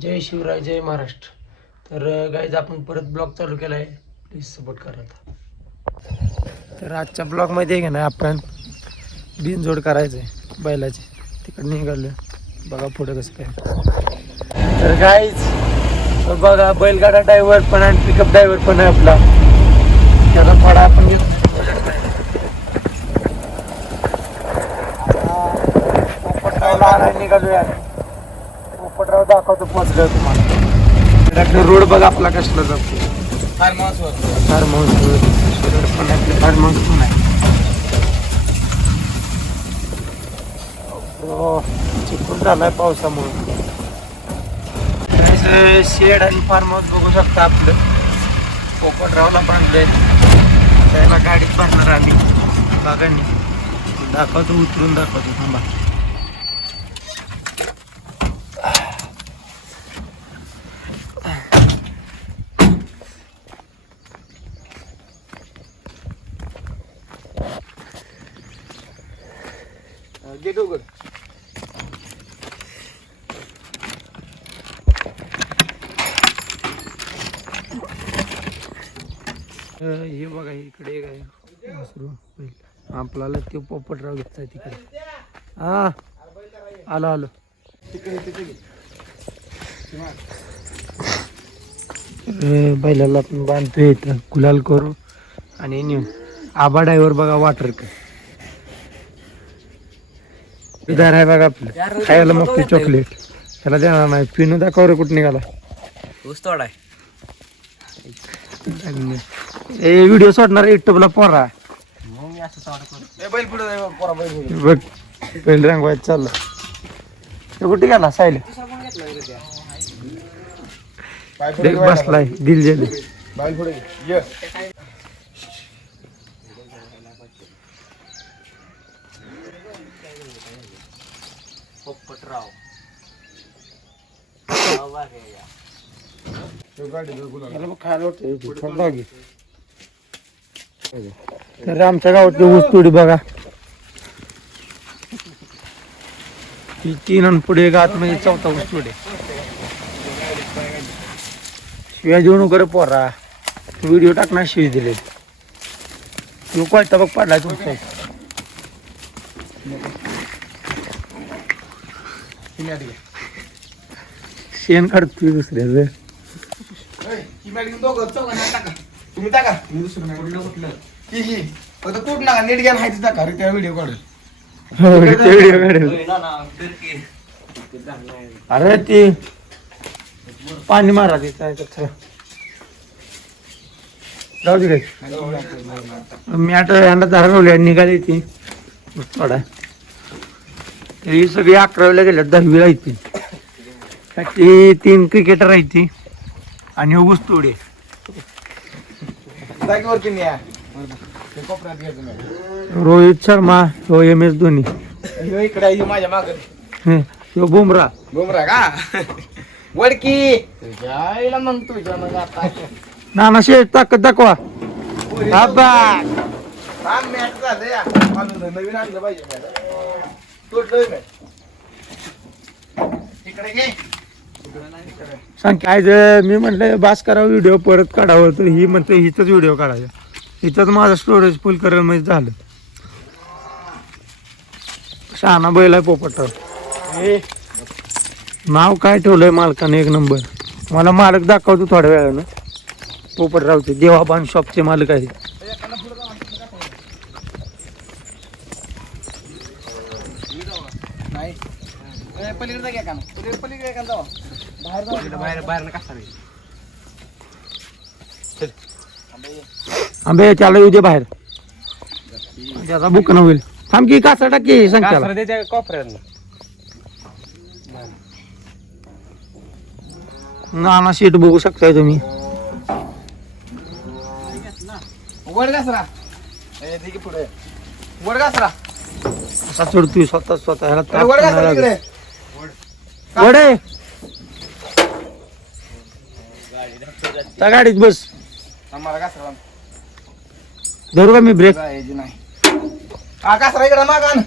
जय शिवराय, जय महाराष्ट्र. तर गाईज आपण परत ब्लॉग चालू केला आहे, प्लीज सपोर्ट करा. तर आजच्या ब्लॉगमध्ये आहे ना आपण बिनजोड करायचं आहे बैलाची, तिकडे निघालो. बघा पुढे कसं काय. तर गाईज बघा बैलगाडा ड्रायव्हर पण आणि पिकअप ड्रायव्हर पण आहे आपला. त्याला थोडा आपण घेतो निघालूया. पोपटराव दाखवतो पोचलो तुम्हाला. रोड बघा आपला कसला जातो. फार्म हाऊस पण आपले फार्म हाऊस पण आहे. चिकून झालाय पावसामुळे. शेड आणि फार्म हाऊस बघू शकता आपलं. पोपटरावला बांधलंय, त्याला गाडीत बांधणार आम्ही. बागांनी दाखवतो, उतरून दाखवतो. थांबा. गेट उघड. हे बघा इकडे काय आपल्याला ते पोपटराव घेतलाय तिकडे. हा आलो आलो. बैलाला आपण बांधतोय इथं, गुलाल करू आणि नेऊ. आबा ड्रायव्हर बघा वाटर का इधार आहे बघा आपलं. खायला मग चॉकलेट त्याला देणार नाही. पिणं दाखव रे कुठं निघाला. व्हिडिओ सोडणार युट्यूबला पोरा. बघ बैल रंगवायचं चाललं. कुठे गेला सायले बसलाय दिल जेले. तर आमच्या गावातली ऊस तोडी बघा. तीन आणि पुढे गात म्हणजे चौथा ऊस तोडे. शिव्या देऊ नको रे पोरा. व्हिडिओ टाकणार शिवी दिले. तू कोयता बघ पडलाय तुमचा. शेण काढतोय दुसऱ्याचं. तुम्ही टाका मी दुसरं नाही कुठलं फक्त तूट नका. नीट घ्या माहिती टाका रे त्या व्हिडिओ काढेल. अरे ते पाणी मारा ते जाऊ दे. काय मी आता यांना धारवल्या निघाली ती थोडा. ही सगळी 11वीला गेल्या, 10वीला येते. ती 3 क्रिकेटर आहे ती आणि ऊस तोडे. रोहित शर्मा, MS धोनी. इकडे माझ्या माग बुमरा का वडकी तुझ्या मग तुझ्या मग आता नाना शेठ ताकद दाखवा. मॅच झालं नवीन आणलं पाहिजे. इकडे घे. सांग काय मी म्हटलं बास करावं व्हिडिओ परत काढावं. तर ही म्हणते हिथंच व्हिडिओ काढायचा. इथंच माझं स्टोरेज फुल करायला म्हणजे झालं. शहाणा बैल आहे पोपटराव. नाव काय ठेवलंय मालकाने एक नंबर. मला मालक दाखवतो थोड्या वेळानं. पोपटरावचे देवाबान शॉपचे मालक आहे. आंबे त्याला येऊ दे बाहेर. त्याचा बुक न होईल. थांब की कासा टाकी सांग नाना शीट बघू शकताय तुम्ही. वर घासरा पुढे वर घासरा असा चढतोय स्वतः ह्याला वर घासरा तिकडे. वडे त्या गाडीत बस. आम्हाला घासरा धरू का मी ब्रेक? जायची नाही. आकाश इकडे मागा ना.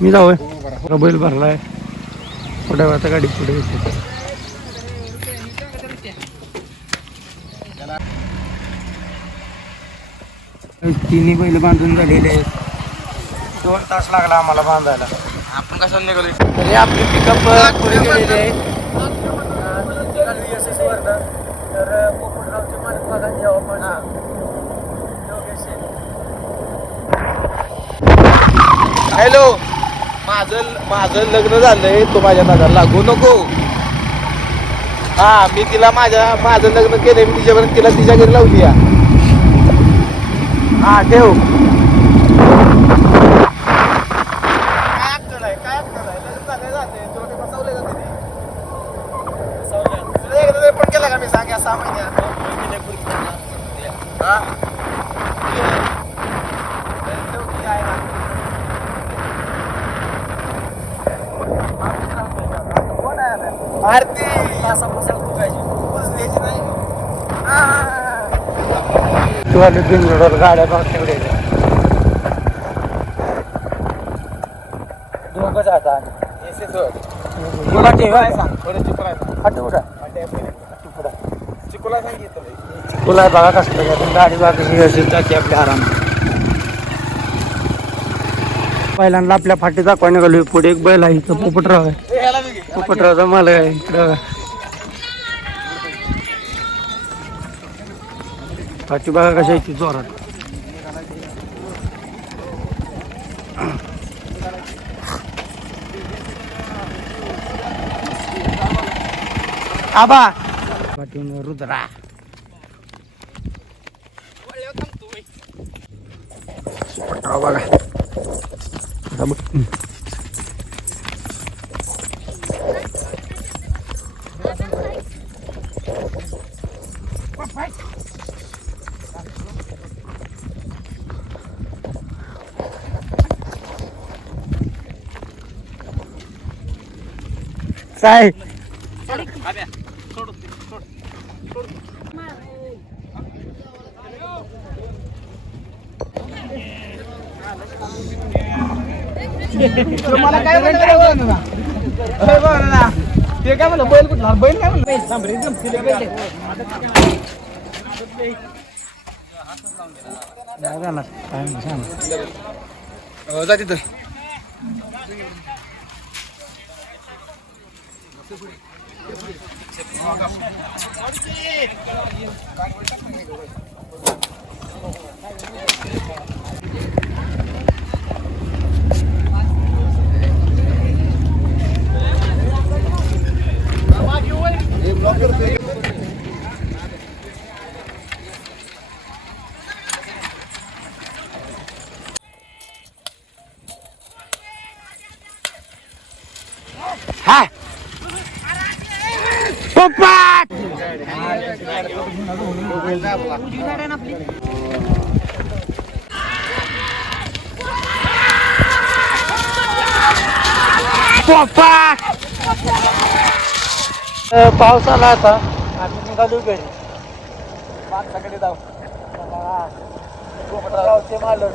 मी जाऊ बैल भरलाय पुढे आता गाडी पुढे येते. तिन्ही बैल बांधून झालेले आहेत. 2 तास लागला आम्हाला बांधायला. आपण कसं निघालो तरी आपली पिकअप पुढे गेलेली आहे. तर पोपटरावचे मालक बघा जेव्हा पण हॅलो. माझं लग्न झालंय, तो माझ्या नजर लागू नको. हा, मी तिला माझं लग्न केलंय, मी तिच्यापर्यंत तिला तिच्या घरी लावली. हा ठेव. काय लग्न झालंय जाते तुला बसवलंय का तिने? तुला एकदा पण केला का मी सांग या 6 महिन्यात? हा? आरती असा मसाला तू पाहिजे पुजल्याची नाही. तुला बिनजोडवर गाड्या बघ तेवढे दोघं जातात. तुला सांग थोडं चिकला चिकोला सांगितलं तुला बघा कसं गाडी बघा कशी व्यवस्थित जाते आपल्या आरामात. पहिल्यांदा आपल्या फाटी दाखवा निघालो. पुढे एक बैल आहे, इथं पोपटराव आहे. पोपटरावचा मालक आहे इकडं बघा. फाटी बघा कशा आहे ती जोरात. आबा पाठीवर रुद्रा. पोपटराव बघा आता बघ. काय मला काय म्हणलं ते काय म्हणलं बैल कुठला बैल काय म्हणलं जा तिथं. हा पोपट पोपट. पाऊस आला आता आम्ही निघालो घरी. माणसाकडे जाऊ गावचे मालक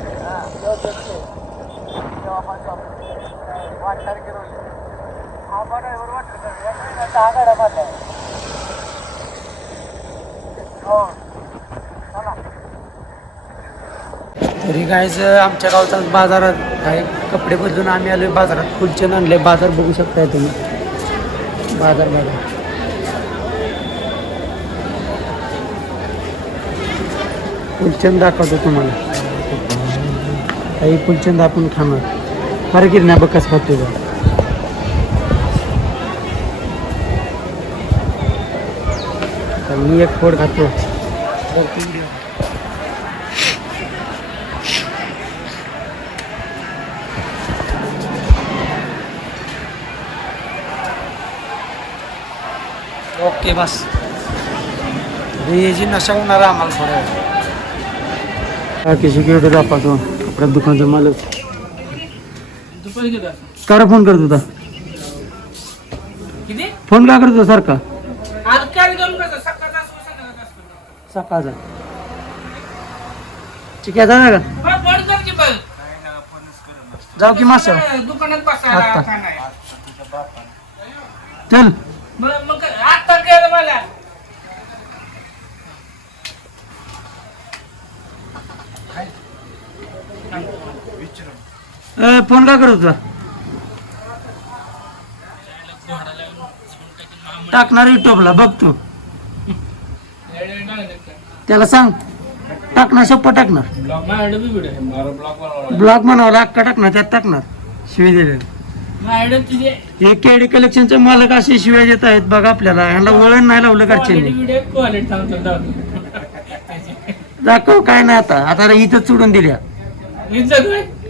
तरी गायच आमच्या गावचा बाजारात काही कपडे बदलून आम्ही आलोय बाजारात. फुलचंद आणले. बाजार बघू शकताय तुम्ही. बाजार बघा. फुलचंद दाखवतो तुम्हाला. काही फुलचंद आपण खाणार. फार गिरण्या बघ कसं खातो बघ. तर मी एक फोड खातो. ओके बस ही जी नशा होणार आहे आम्हाला थोड्या वेळ सिक्युरिटी दाखवतो कपड्यात दुकानचा मालक करा फोन करत होता फोन का करत होता सारखा सकाळचा ठीक आहे दादा का जाऊ की मासा दुकानात आत्ता. बसा चल मग आता केलं मला फोन का करत होता टाकणार युट्यूबला बघ तू त्याला सांग टाकणार शप्पा टाकणार ब्लॉग बनवला अक्का टाकणार त्यात टाकणार शिवी दिलेले हे केडी कलेक्शनचे मालक असे शिव्या देत आहेत बघा आपल्याला ह्याला वळण नाही लावलं घरच्यांनी दाखव काय नाही आता इथं सोडून दिल्या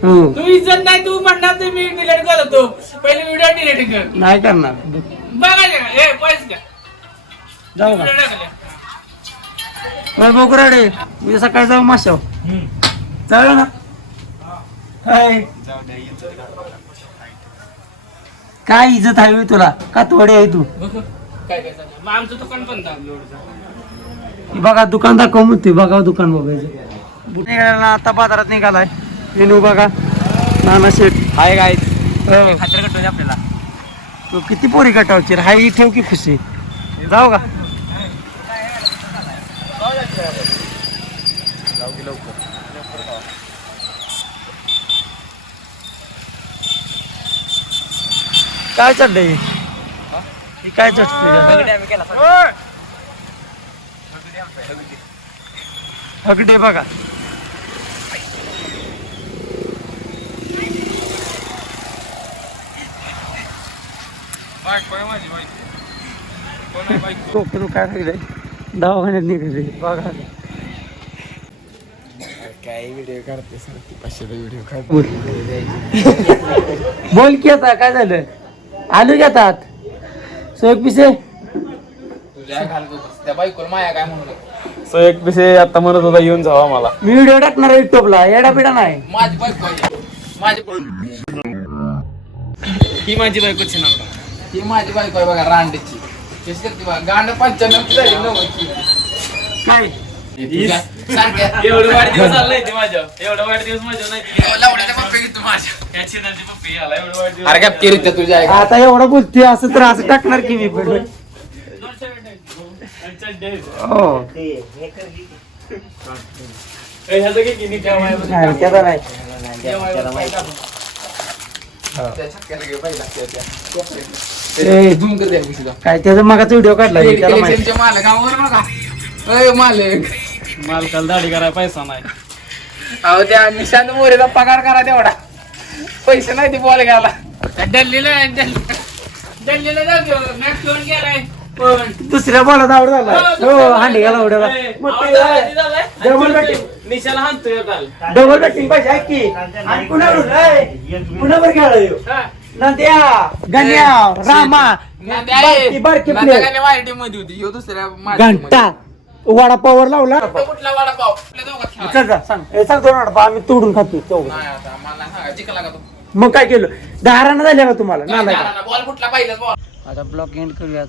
हो तू इज्जत नाही तू म्हणणार ते मी डिलीट करतो पहिले व्हिडिओ डिलीट कर नाही करणार बघायचं हे पैसे का जाऊ का बघू राडे उद्या सकाळी जाऊ माशाव जाऊ ना हाय काय इज्जत हवी तुला का तोडे आहे तू काय काय सांगा मग आमचं दुकान पण बघा दुकान दाखव म्हणते बघा दुकान बघायचं निघाला आता बाजारात निघालाय मेनू बघा नाना शेठ हाय गाईज हो. खातर कटवते आपल्याला तू किती पोरी कटावची हाय ठेव की खुशी जाऊ का काय चाललंय हे काय चाललंय हगडे बघा डोकं काय लागलंय दवाखान्यात निघाले बघा काय व्हिडिओ काढते पाचशे व्हिडिओ काढ बोल की आता काय झालं आलू घेतात सोयक पिसे त्या बाईकोल माया काय म्हणून सो एक पिसे आता म्हणत होता येऊन जावा मला मी व्हिडिओ टाकणार युट्यूबला येडा बिडा नाही माझी बायको माझी ही माझी बायको ही माझी बायको आहे बघा रांडेची कशी करते बघा गांड 95 झाली 90 काय एवढं वाढदिवस आलाय ते माझ्या एवढा वाढदिवस माझ्या नाही लावण्याचा पप्पी घेतो माझ्या या चिनाची पप्पी आला एवढं वाढदिवस अरे काय केली तुझ्या आता एवढं बोलते असं तर असं टाकणार की मी पण हो नाही, त्याचा नाही ए, झूम कर द्या काय त्याचा मगाचा व्हिडिओ काढला मी, त्याला माहिती. कलेक्शनच्या मालकावर बघा अय मालक मालकाला दाढी करायला पैसा नाही अहो त्या निशांत मोरेला पगार करा तेवढा पैसे नाही ते बॉल घ्यायला दिल्लीला जाऊ घेऊन मॅच घेऊन गेलाय पण दुसऱ्या बॉलात आवड झाला हो हांडी घाला उड्याला डबल बॅटिंग निशाला हाणतोय काल डबल बॅटिंग पाहिजे ऐक की आणि पुन्हा खेळायला नंद्या गण्या रामा बारकी वाईट मध्ये होती ह्यो दुसऱ्या माझ्या घंटा वडापावर लावला मध्ये. कुठला वडापाव आपल्या दोघात खेळा. चल जा सांग सांग दोन वडापाव आम्ही तोडून खातो चौघ नाही आता मला सांगा जिंकला का तू मग काय केलं 10 रन झाले का तुम्हाला नालायक. बॉल कुठला पाहिलं बॉल आता ब्लॉक एंड करूया